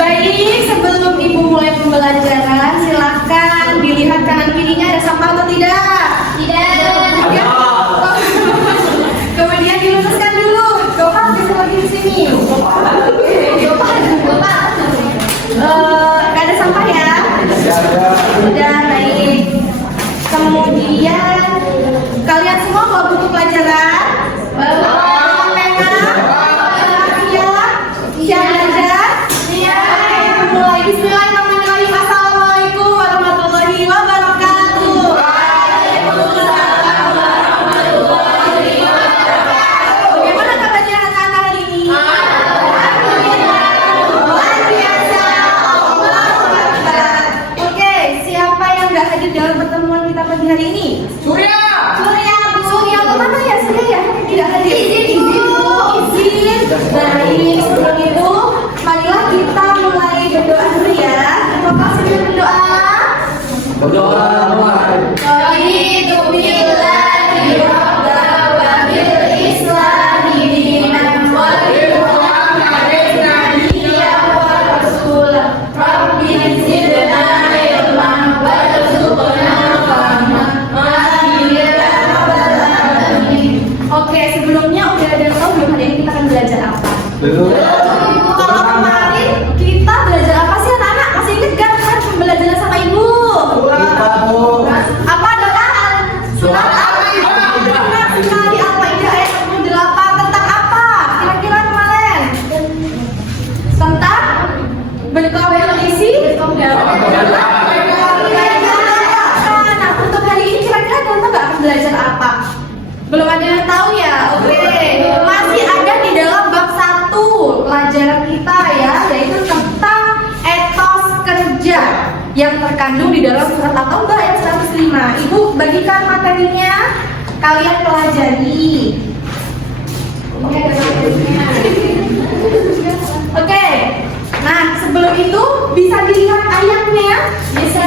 Baik, sebelum Ibu mulai pembelajaran, silakan dilihat kanan kirinya ada sampah atau tidak? Tidak. Ya. Kemudian diluruskan dulu. Bapak bisa lagi di sini. Gak ada sampah ya? Sudah, baik. Kemudian kalian semua bawa buku pelajaran? Bawa pena? Siap belajar? Siap. Mulai. Bismillahirrahmanirrahim. Assalamualaikum warahmatullahi wabarakatuh. Waalaikumsalam warahmatullahi wabarakatuh. Bagaimana kabarnya anak-anak hari ini? Luar biasa. Oke, siapa yang nggak hadir dalam pertemuan kita pagi hari ini? Surya, Bu. Surya kemana ya? Surya ya? Tidak hadir. Izin. Baik, sebelum itu, marilah kita mulai berdoa dulu ya. Bapak sudah berdoa. Berdoa. Raditu billahi rabban wa bil islami dinan wa bi Muhammadin nabiyyan wa rasulan. Rabbi zidna ilman warzuqna fahma. Amin ya rabbal alamin. Oke, sebelumnya udah ada yang tahu belum hari ini kita akan belajar apa? Belum. Kalau kemarin kita belajar apa sih anak-anak? Masih ingat kan pembelajaran sama ibu? Apa adalah surat Al-Maidah? Benar sekali, Al-Maidah ayat 68 tentang apa? Kira-kira kemarin? Tentang berkompetisi? Nah, untuk hari ini kira-kira kalian tahu nggak akan belajar apa? Belum ada yang tahu ya? Oke. Masih ada di dalam bab 1 pelajaran kita ya, yaitu tentang etos kerja yang terkandung di dalam surat At-Taubah ayat 105. Ibu bagikan materinya, kalian pelajari. Ini ada materinya. Oke. Nah, sebelum itu bisa dilihat ayatnya. Bisa.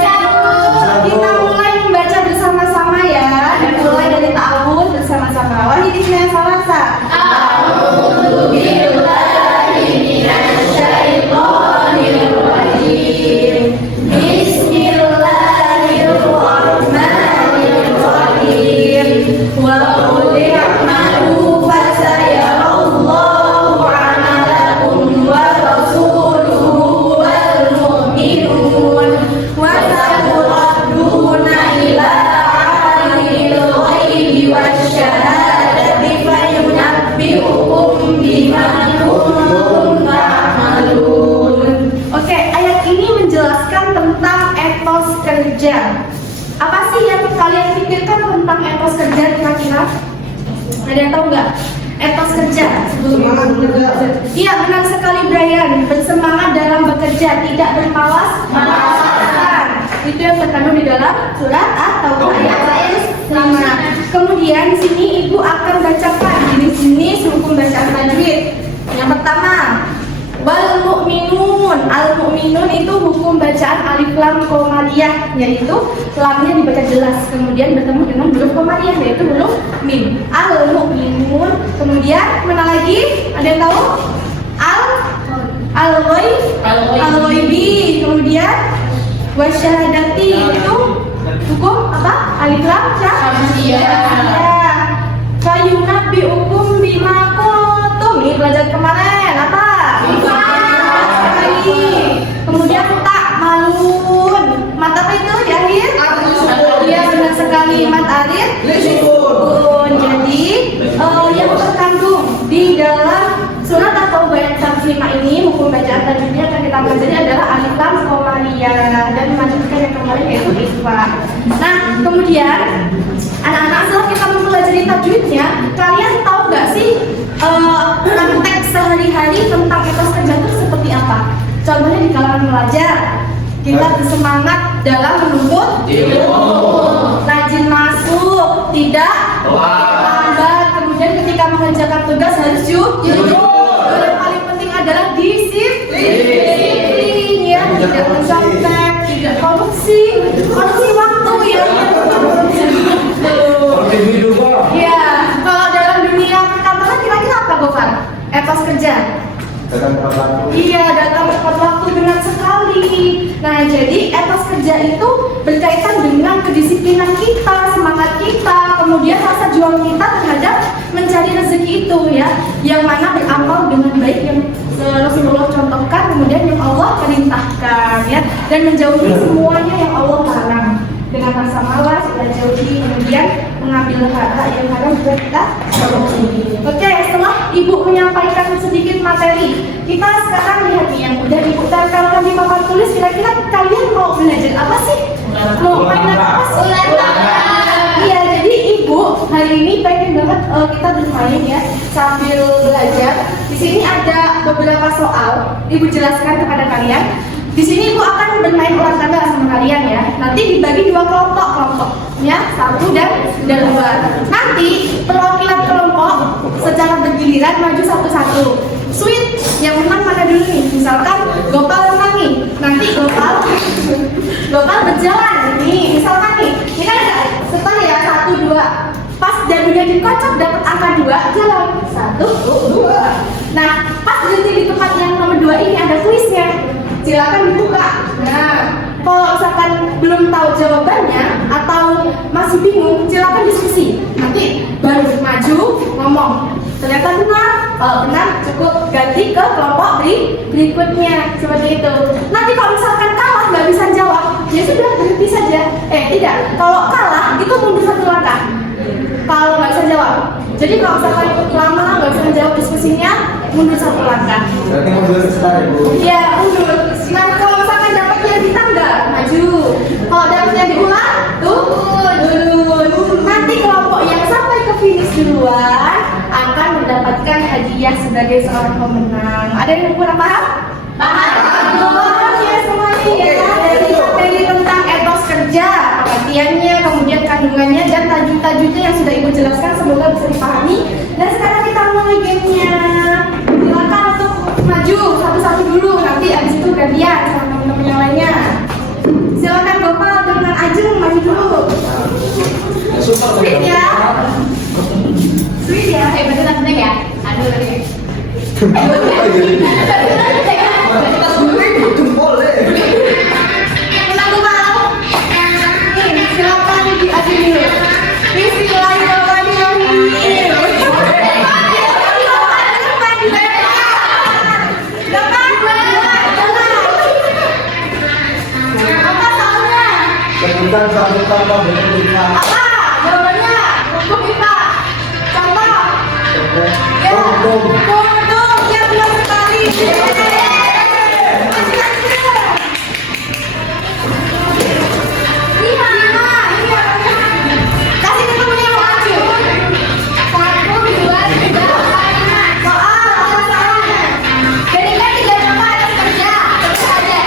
Kita mulai membaca bersama-sama ya. Dimulai dari ta'awudz bersama-sama. Wahidina salasa. A'udzu billahi minasyaitonir rajim. Bismillahirrahmanirrahim. Wa qul i'malu fasayarallahu 'amalakum wa rasuluhu wal mu'minun wa saturadduna ila 'alimil ghaibi wasyahadati fayunabbi'ukum bima kuntum ta'malun. Oke, ayat ini menjelaskan tentang etos kerja. Apa sih yang kalian pikirkan tentang etos kerja kira-kira? Ada yang tahu nggak? Etos kerja. Semangat bekerja. Iya, benar sekali Brian. Bersemangat dalam bekerja, tidak bermalas-malasan. Itu yang terkandung di dalam surat At-Taubah ayat 5. Kemudian di sini ibu akan bacakan di sini hukum bacaan tajwid. Yang pertama, wal mu'minun. Al mu'minun itu hukum bacaan alif lam qamariyah, yaitu lamnya dibaca jelas, kemudian bertemu dengan huruf qamariyah yaitu huruf mim. Al mu'minun. Kemudian mana lagi? Ada yang tahu? Al-ghaibi. Kemudian wasyahadati itu hukum apa? Alif lam qamariyah. Fayunabbi'ukum bima kuntum. Ini pelajaran kemarin apa? Kemudian tak malun. Mat apa itu Yahir? Iya, benar sekali, mat alif sukun. Jadi yang terkandung di dalam surat At-Taubah ayat 105 ini, hukum bacaan tajwidnya akan kita pelajari adalah alif lam qamariyah dan melanjutkan yang kemarin yaitu ikhfa. Nah, kemudian anak-anak setelah kita mempelajari tajwidnya, kalian tahu nggak sih praktek sehari-hari tentang etos kerja itu seperti apa? Contohnya di kalangan pelajar, kita bersemangat dalam menuntut ilmu, rajin masuk, tidak lambat. Kemudian ketika mengerjakan tugas harus jujur. Yang paling penting adalah disiplin ya, tidak mencontek, tidak korupsi waktu ya. Ya, kalau dalam dunia perkantoran kira-kira apa Gofar? Etos kerja? Datang tepat waktu. Iya, datang tepat waktu, benar Nah, jadi etos kerja itu berkaitan dengan kedisiplinan kita, semangat kita, kemudian rasa juang kita terhadap mencari rezeki itu ya, yang mana beramal dengan baik yang Rasulullah contohkan, kemudian yang Allah perintahkan ya, dan menjauhi semuanya yang Allah larang. Dengan rasa malas kita jauhi, kemudian mengambil hak yang haram juga kita jauhi. Oke, setelah Ibu menyampaikan sedikit materi, kita sekarang lihat nih yang udah diputarkan di papan tulis. Kira-kira kalian mau belajar apa sih? Mau main apa sih? Iya, jadi Ibu hari ini pengen banget kita bermain ya sambil belajar. Di sini ada beberapa soal, Ibu jelaskan kepada kalian. Di sini Ibu akan bermain ulang tangga sama kalian ya. Nanti dibagi dua kelompok ya, 1 dan 2. Nanti perwakilan kelompok secara bergiliran maju satu-satu. Sweet, yang menang mana dulu nih? Misalkan Gopal menang nih. Nanti Gopal berjalan nih. Misalkan nih, ini ada setelah ya 1, 2. Pas jadunya dikocok dapat angka 2, jalan 1, 2. Nah, pas berhenti di tempat yang nomor 2 ini ada tulisnya. Silakan dibuka. Nah, kalau misalkan belum tahu jawabannya atau masih bingung, silakan diskusi. Nanti baru maju ngomong. Ternyata benar. Kalau benar cukup ganti ke kelompok berikutnya seperti itu. Nanti kalau misalkan kalah nggak bisa jawab, ya sudah berhenti saja. Tidak. Kalau kalah itu mundur 1 langkah. Kalau nggak bisa jawab. Jadi kalau misalkan lama nggak bisa jawab diskusinya, mundur 1 langkah. Berarti mundur sekali, Bu. Iya, mundur. Nah, kalau misalkan dapatnya di tangga, maju. Kalau dapatnya diulang, turun. Nanti kelompok yang sampai ke finish duluan akan mendapatkan hadiah sebagai seorang pemenang. Ada yang kurang paham? Paham ya semuanya ya. Dari materi tentang etos kerja, pengertiannya, kemudian kandungannya dan tajuk-tajuknya yang sudah Ibu jelaskan, semoga bisa dipahami. Dan sekarang kita mulai gamenya. Silakan untuk maju satu-satu dulu, nanti abis itu gantian sama teman-teman yang lainnya. Silakan Gopal dengan Ajeng maju dulu. Sweet ya. Sweet ya. Betul tenang ya. Aduh. Kita sendiri jempol deh. Tenang Gopal. Nih, silakan di Ajeng dulu. Bismillahirrahmanirrahim. Sebutan satu kata berikutnya. Apa? Jawabannya untuk kita. Contoh. Ya. Kondom. Ya benar sekali. Lima. Kasih ke temennya yang maju. 1, 2, 3, 4, 5. Soal soalnya. Jadi kan tidak dapat ada kerja. Terus ada.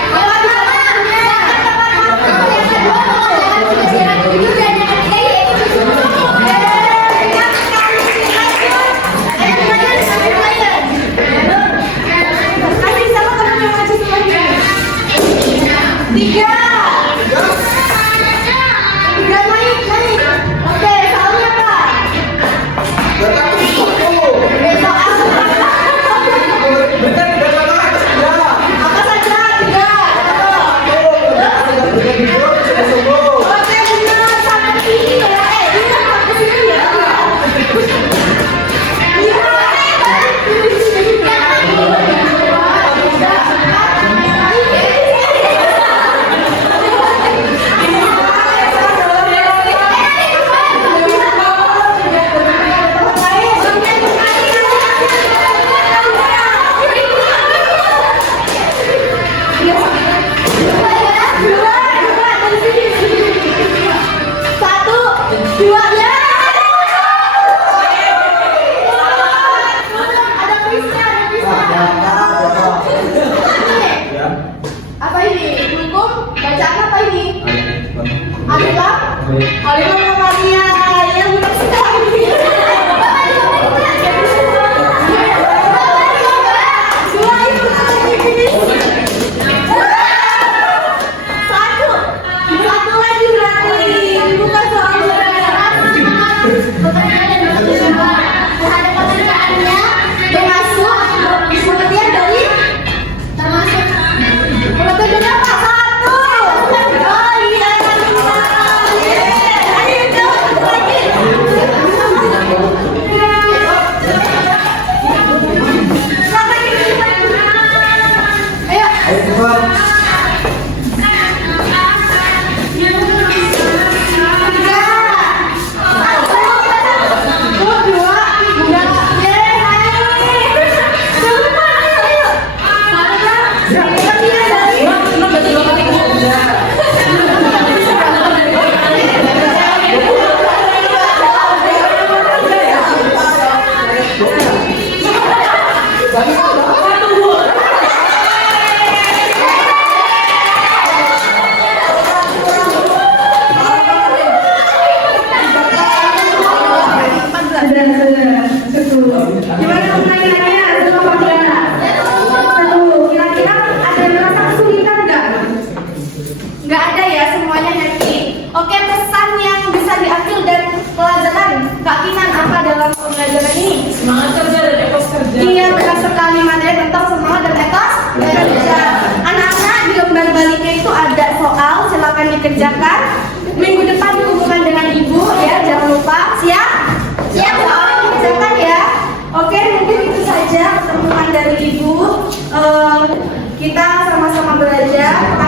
dikerjakan. Minggu depan dihubungkan dengan ibu ya, jangan lupa. Siap? Siap, dikerjakan ya. Oke, mungkin itu saja pertemuan dari ibu. Kita sama-sama belajar.